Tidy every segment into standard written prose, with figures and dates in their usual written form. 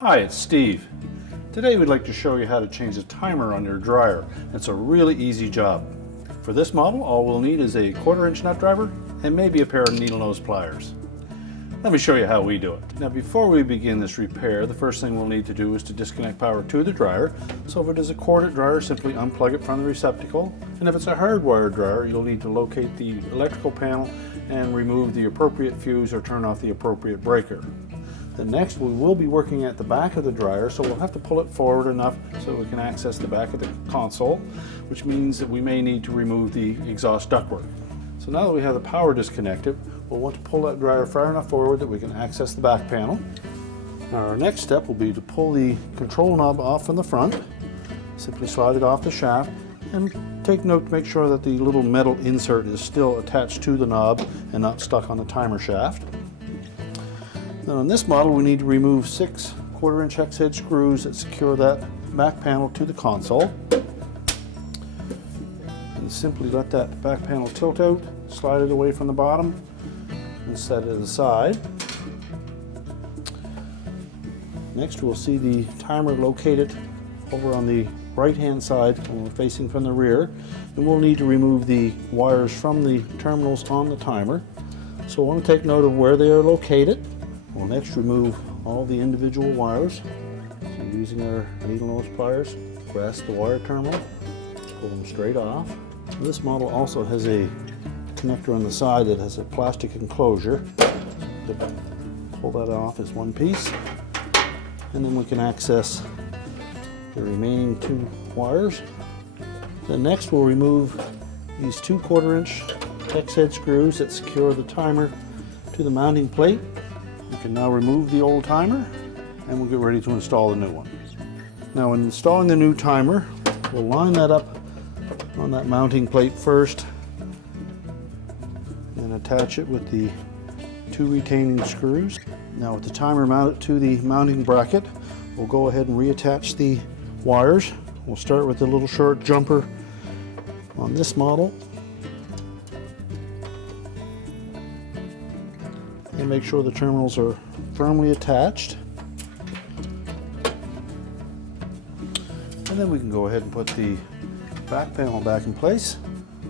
Hi, it's Steve. Today we'd like to show you how to change the timer on your dryer. It's a really easy job. For this model, all we'll need is a 1/4" nut driver and maybe a pair of needle nose pliers. Let me show you how we do it. Now before we begin this repair, the first thing we'll need to do is to disconnect power to the dryer. So if it is a corded dryer, simply unplug it from the receptacle. And if it's a hardwired dryer, you'll need to locate the electrical panel and remove the appropriate fuse or turn off the appropriate breaker. Then next we will be working at the back of the dryer, so we'll have to pull it forward enough so we can access the back of the console, which means that we may need to remove the exhaust ductwork. So now that we have the power disconnected, we'll want to pull that dryer far enough forward that we can access the back panel. Now our next step will be to pull the control knob off from the front. Simply slide it off the shaft and take note to make sure that the little metal insert is still attached to the knob and not stuck on the timer shaft. Now on this model we need to remove 6 1/4" hex head screws that secure that back panel to the console. And simply let that back panel tilt out, slide it away from the bottom, and set it aside. Next we'll see the timer located over on the right hand side when we're facing from the rear, and we'll need to remove the wires from the terminals on the timer. So I want to take note of where they are located. We'll next remove all the individual wires. So using our needle nose pliers, grasp the wire terminal, pull them straight off. This model also has a connector on the side that has a plastic enclosure. So pull that off as one piece, and then we can access the remaining 2 wires. Then next we'll remove these 2 1/4" hex head screws that secure the timer to the mounting plate. We can now remove the old timer and we'll get ready to install the new one. Now in installing the new timer, we'll line that up on that mounting plate first and attach it with the 2 retaining screws. Now with the timer mounted to the mounting bracket, we'll go ahead and reattach the wires. We'll start with the little short jumper on this model. And make sure the terminals are firmly attached. And then we can go ahead and put the back panel back in place.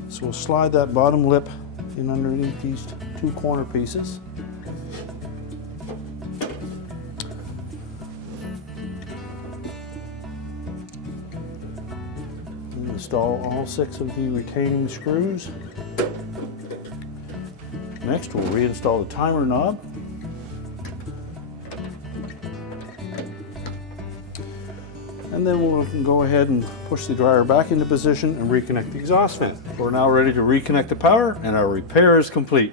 So we'll slide that bottom lip in underneath these 2 corner pieces. And install all 6 of the retaining screws. Next, we'll reinstall the timer knob. And then we'll go ahead and push the dryer back into position and reconnect the exhaust fan. We're now ready to reconnect the power, and our repair is complete.